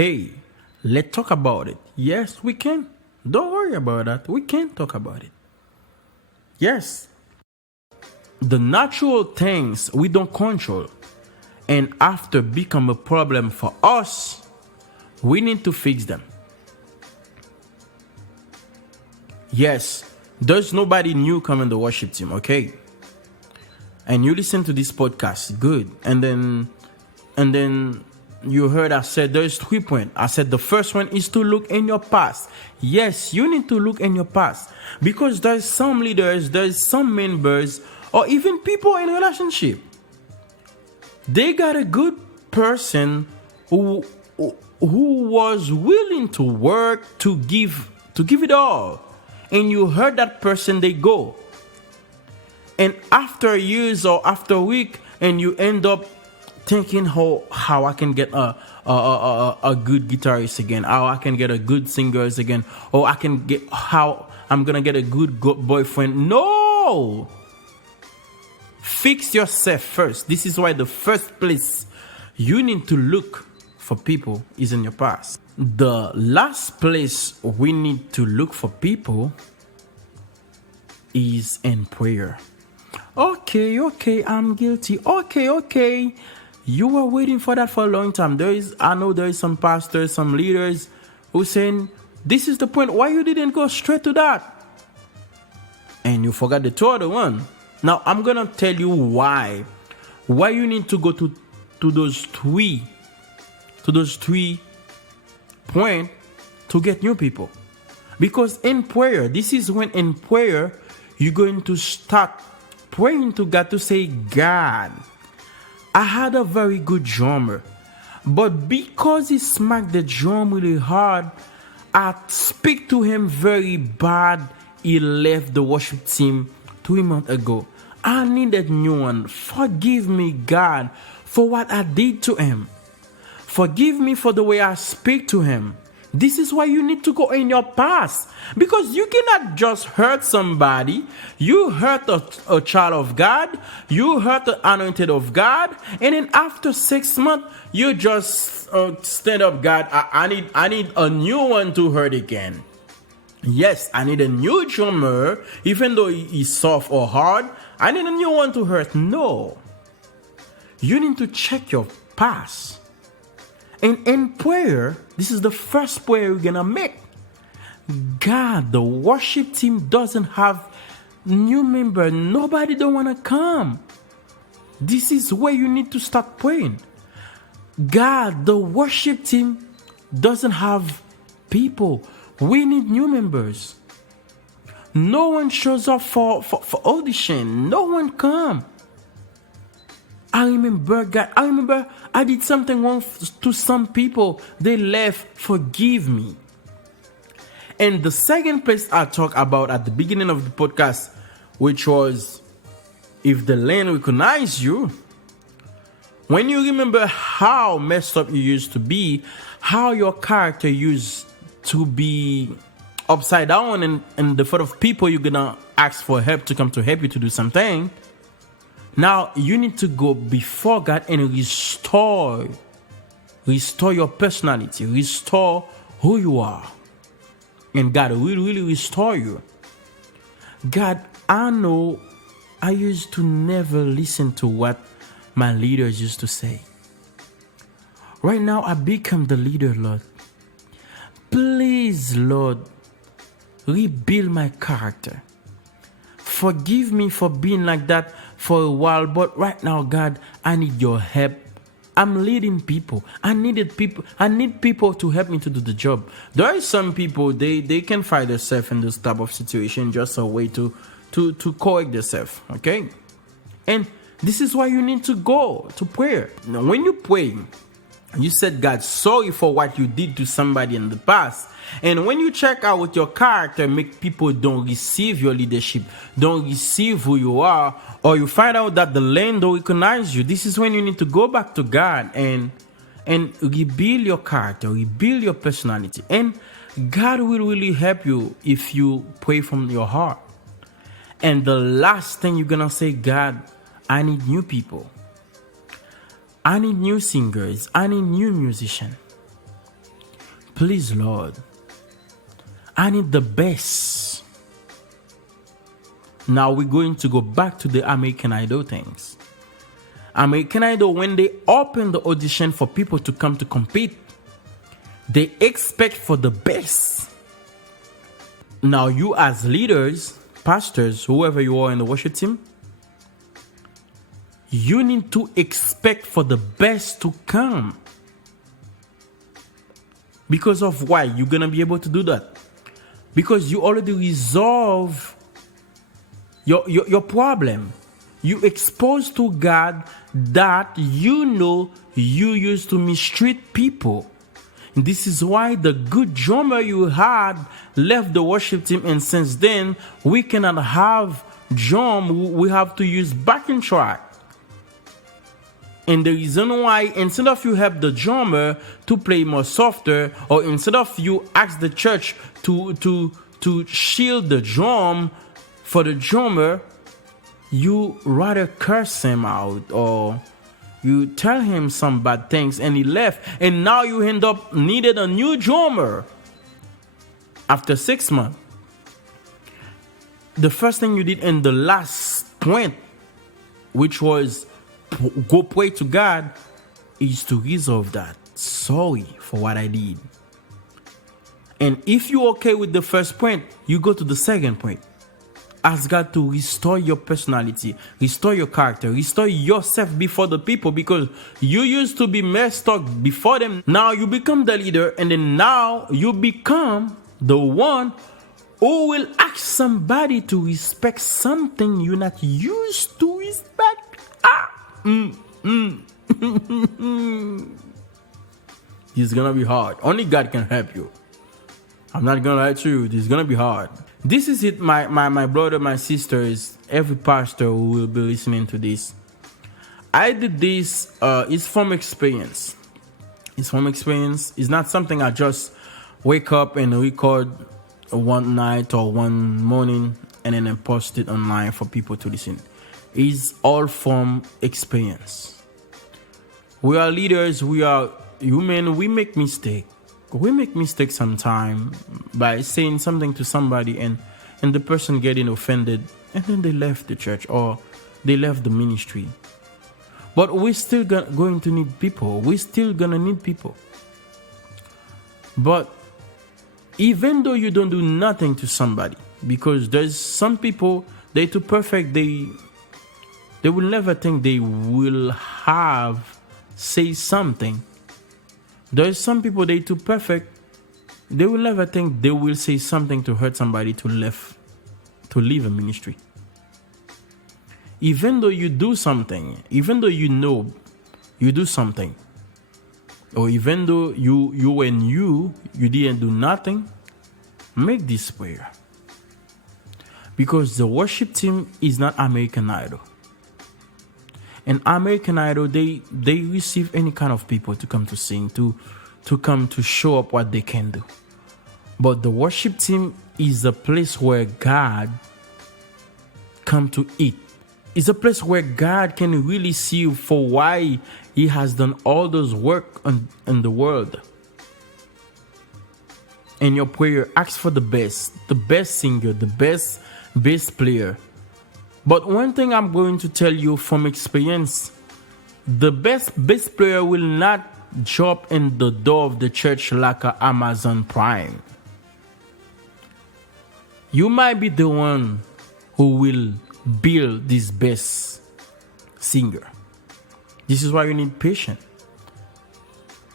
Hey, let's talk about it. Yes, we can. Don't worry about that. We can talk about it. Yes. The natural things we don't control and after become a problem for us, we need to fix them. Yes, there's nobody new coming the worship team, okay? And you listen to this podcast, good. And then you heard I said there's 3 points. I said the first one is to look in your past. Yes, you need to look in your past because there's some leaders, there's some members, or even people in relationship. They got a good person who was willing to work to give it all, and you heard that person they go, and after years or after a week, and you end up thinking how I can get a good guitarist again, how I can get a good singers again, or how I'm gonna get a good boyfriend. No, fix yourself first. This is why the first place you need to look for people is in your past. The last place we need to look for people is in prayer. Okay, I'm guilty. Okay. You were waiting for that for a long time. I know there is some pastors, some leaders who saying, this is the point. Why you didn't go straight to that? And you forgot the third one. Now, I'm going to tell you why you need to go to those three points to get new people. Because in prayer, this is when in prayer, you're going to start praying to God to say, God, I had a very good drummer, but because he smacked the drum really hard, I speak to him very bad. He left the worship team 3 months ago. I need a new one. Forgive me, God, for what I did to him. Forgive me for the way I speak to him. This is why you need to go in your past. Because you cannot just hurt somebody. You hurt a child of God. You hurt the anointed of God. And then after 6 months, you just stand up, God, I need a new one to hurt again. Yes, I need a new drummer. Even though he's soft or hard, I need a new one to hurt. No. You need to check your past. And in prayer, this is the first prayer you're gonna make. God, the worship team doesn't have new member. Nobody don't wanna come. This is where you need to start praying. God, the worship team doesn't have people. We need new members. No one shows up for audition. No one come. I remember, God, I did something wrong to some people. They left. Forgive me. And the second place I talked about at the beginning of the podcast, which was if the land recognizes you, when you remember how messed up you used to be, how your character used to be upside down and the front of people you're gonna ask for help to come to help you to do something. Now you need to go before God and restore your personality, restore who you are, and God will really restore you. God, I know I used to never listen to what my leaders used to say. Right now I become the leader, Lord. Please, Lord, rebuild my character. Forgive me for being like that for a while, but right now, God, I need your help. I'm leading people. I need people to help me to do the job. There are some people, they can find themselves in this type of situation, just a way to correct themselves, okay? And this is why you need to go to prayer. Now, when you pray, you said, God, sorry for what you did to somebody in the past. And when you check out with your character, make people don't receive your leadership, don't receive who you are, or you find out that the land don't recognize you, this is when you need to go back to God and rebuild your character, rebuild your personality. And God will really help you if you pray from your heart. And the last thing you're going to say, God, I need new people. I need new singers. I need new musicians. Please, Lord, I need the best. Now we're going to go back to the American Idol things. American Idol, when they open the audition for people to come to compete, they expect for the best. Now you as leaders, pastors, whoever you are in the worship team, you need to expect for the best to come. Because of why? You're going to be able to do that. Because you already resolve your problem. You expose to God that you know you used to mistreat people. And this is why the good drummer you had left the worship team, and since then we cannot have drum. We have to use backing track. And the reason why, instead of you help the drummer to play more softer, or instead of you ask the church to shield the drum for the drummer, you rather curse him out, or you tell him some bad things, and he left, and now you end up needed a new drummer after 6 months. The first thing you did in the last point, which was go pray to God, is to resolve that. Sorry for what I did. And if you're okay with the first point, you go to the second point. Ask God to restore your personality, restore your character, restore yourself before the people, because you used to be messed up before them. Now you become the leader, and then now you become the one who will ask somebody to respect something you're not used to respect. It's gonna be hard. Only God can help you. I'm not gonna lie to you. This is gonna be hard. This is it, my brother, my sisters, every pastor who will be listening to this. I did this. It's from experience. It's from experience. It's not something I just wake up and record one night or one morning and then post it online for people to listen. It's all from experience. We are leaders. We are human. We make mistakes. We make mistakes sometimes by saying something to somebody and the person getting offended, and then they left the church or they left the ministry. But we're still going to need people. We're still going to need people. But even though you don't do nothing to somebody, because there's some people, they're too perfect, they will never think they will say something. There's some people, they're too perfect, they will never think they will say something to hurt somebody to leave a ministry. Even though you do something, even though you know you do something, or even though you didn't do nothing, make this prayer. Because the worship team is not American Idol. And American Idol, they receive any kind of people to come to sing, to come to show up what they can do. But the worship team is a place where God come to eat. It's a place where God can really see you for why He has done all those work in the world. In your prayer, ask for the best singer, the best bass player. But one thing I'm going to tell you from experience, the best bass player will not drop in the door of the church like an Amazon Prime. You might be the one who will build this best singer. This is why you need patience.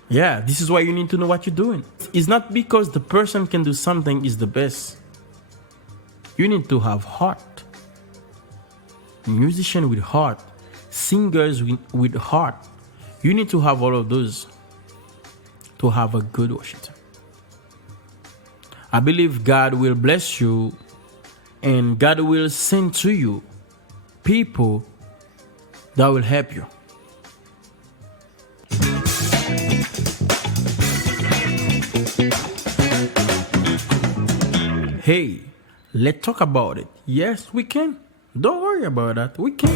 Yeah, this is why you need to know what you're doing. It's not because the person can do something is the best. You need to have heart. Musician with heart, singers with heart. You need to have all of those to have a good worship. I believe God will bless you, and God will send to you people that will help you. Hey, let's talk about it. Yes, we can. Don't worry about that. We can.